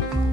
Música